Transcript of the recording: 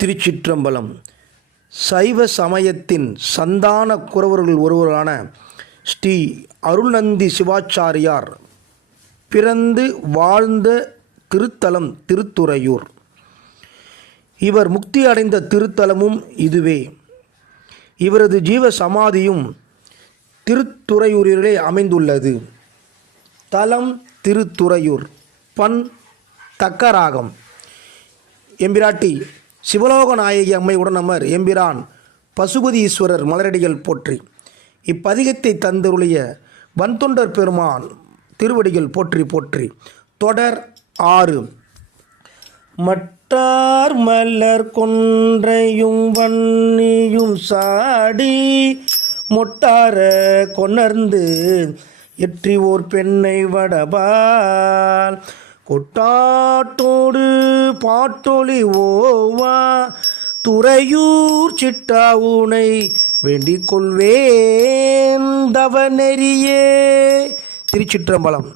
திருச்சிற்றம்பலம். சைவ சமயத்தின் சந்தான குரவர்கள் ஒருவரான ஸ்ரீ அருள்நந்தி சிவாச்சாரியார் பிறந்து வாழ்ந்த திருத்தலம் திருத்துறையூர். இவர் முக்தி அடைந்த திருத்தலமும் இதுவே. இவரது ஜீவ சமாதியும் திருத்துறையூரிலே அமைந்துள்ளது. தலம் திருத்துறையூர். பண் தக்கராகம். எம்பிராட்டி சிவலோக நாயகி அம்மை உடனமர் எம்பிரான் பசுபதி ஈஸ்வரர் மலரடிகள் போற்றி. இப்பதிகத்தை தந்தருளிய வன்தொண்டர் பெருமான் திருவடிகள் போற்றி போற்றி. தொடர் 6. மட்டார் மலர் கொன்றையும் வன்னியும் சாடி மொட்டார கொணர்ந்து எற்றி ஓர் பெண்ணை வடபால் கொட்டாட்டோடு பாட்டொலி ஓவா துறையூர் சிட்டாவுனை வேண்டிக் கொள்வேன் தவநெறியே. திருச்சிற்றம்பலம்.